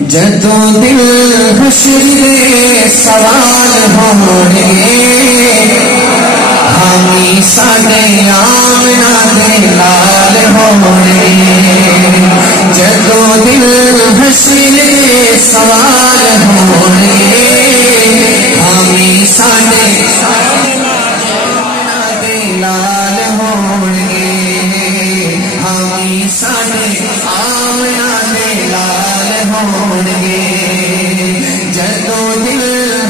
جدوں دل حشر دے سوال ہونے حامی ساڈے آمنہ دے لال ہونے جدوں دل حشر دے سوال ہونے حامی ساڈے آمنہ دے لال ہونے حامی ساڈے آمنہ دے لال ہونے جدوں دل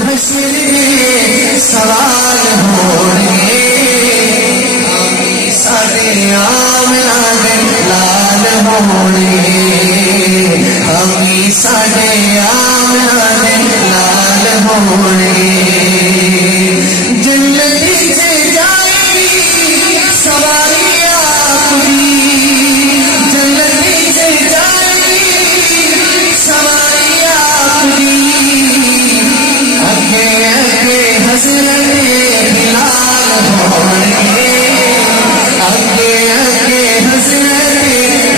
حشر دے سوال ہونے حامی ساڈے آمنہ دے لال ہونے حامی ساڈے آمنہ دے لال ہونے جنتی سے جائے سواری آخری جنتی سے جائے سواری آخری اگے اگے حضرت بلال ہونے اگے اگے حضرت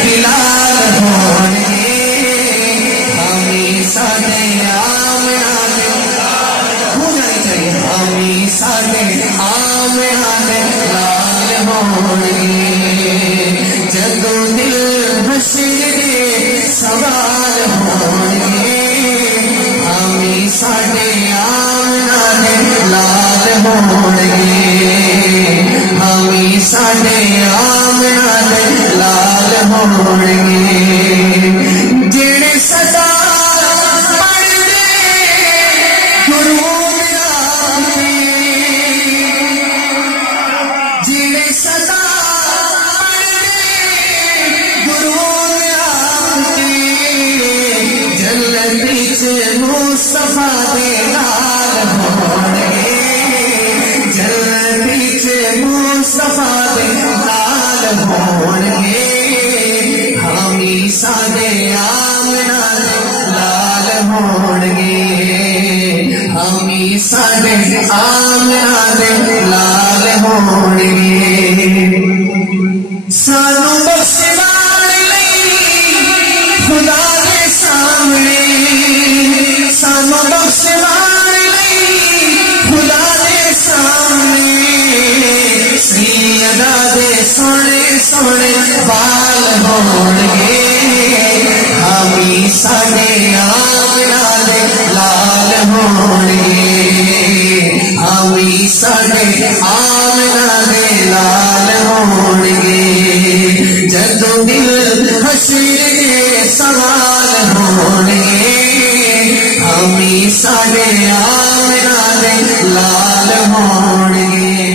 بلال ہونے حامی ساڈے آمنہ دے ہو جانی چاہیے حامی ساڈے آمنہ دے لال ہونے جدوں دل حشر دے سوال ہونے حامی ساڈے آمنہ دے لال ہونے حامی ساڈے آمنہ دے لال ہونے جڑے صدا پڑھدے قرون آتے جڑے صدا پڑھدے قرون آتے جنت وچ مصطفیٰ دے نال ہونے جنت وچ مصطفیٰ دے نال ہونے حامی ساڈے آمنہ دے لال ہونے حامی ساڈے آمنہ دے لال ہونے سانو بخشوان لئی خدا دے سامنے سانو بخشوان لئی خدا دے سامنے سیدہ دے سونے سونے بال ہونگے حامی ساڈے آمنہ دے لال ہونگے حامی ساڈے آمنہ دے لال ہونگے جدوں دل حشر دے سوال ہونگے حامی ساڈے آمنہ دے لال ہونگے